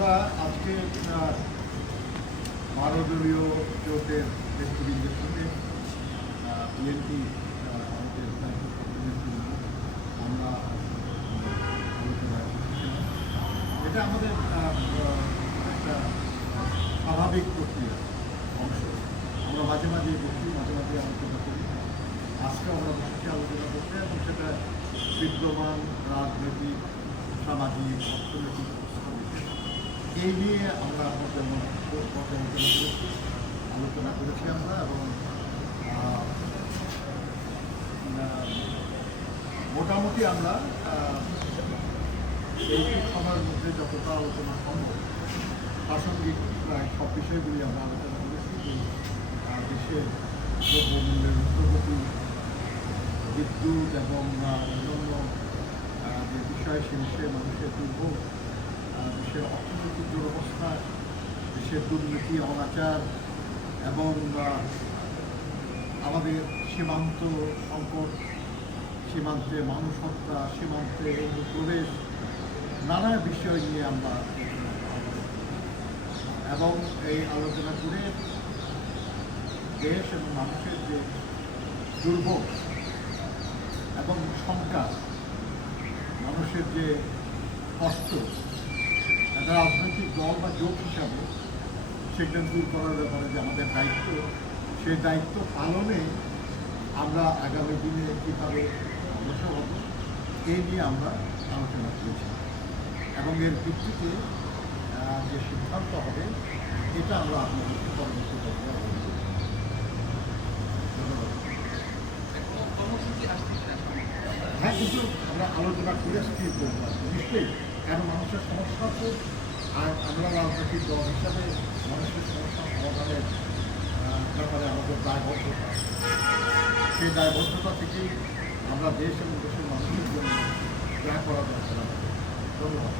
আমরা আজকে 12 দলীয় জোটের নেতৃবৃন্দের সঙ্গে বিএনপি আমাদের আমরা আলোচনা করছিলাম। এটা আমাদের একটা স্বাভাবিক প্রক্রিয়া অংশ। আমরা মাঝে মাঝে বসি, মাঝে মাঝে আলোচনা করি। আজকে আমরা বসেছি আলোচনা করতে, এবং সেটা বিদ্যমান রাজনৈতিক, সামাজিক, অর্থনৈতিক এই নিয়ে আমরা আলোচনা করেছি আমরা, এবং মোটামুটি আমরা এই সময়ের মধ্যে যতটা আলোচনা সম্ভব প্রাসঙ্গিক প্রায় সব বিষয়গুলি আমরা আলোচনা করেছি। দেশের দ্রব্যমূল্যের ঊর্ধ্বগতি, বিদ্যুৎ এবং অন্যান্য যে বিষয় সে বিষয়ে মানুষের দুর্ভোগ, দেশের অর্থনৈতিক দুরবস্থা, দেশের দুর্নীতি, অনাচার এবং আমাদের সীমান্ত সংকট, সীমান্তে মানুষ হত্যা, সীমান্তে অনুপ্রবেশ, নানা বিষয় নিয়ে আমরা এবং এই আলোচনা করে দেশ এবং মানুষের যে দুর্ভোগ এবং শঙ্কা, মানুষের যে কষ্ট, একটা রাজনৈতিক দল বা জোট হিসাবে সেটা দূর করার ব্যাপারে যে আমাদের দায়িত্ব, সেই দায়িত্ব পালনে আমরা আগামী দিনে কীভাবে অগ্রসর হব এই নিয়ে আমরা আলোচনা করেছি, এবং এর ভিত্তিতে যে সিদ্ধান্ত হবে এটা আমরা আপনাদের পরবর্তী ধন্যবাদ। হ্যাঁ, কিন্তু আমরা আলোচনা করে স্থির করবো নিশ্চয়ই, কারণ মানুষের সমস্যা তো, আর আমরা রাজনৈতিক দল হিসাবে মানুষের সমস্যা সমাধানের ব্যাপারে আমাদের দায়বদ্ধতা, সেই দায়বদ্ধতা থেকেই আমরা দেশ এবং দেশের মানুষের জন্য যা করা দরকার। ধন্যবাদ।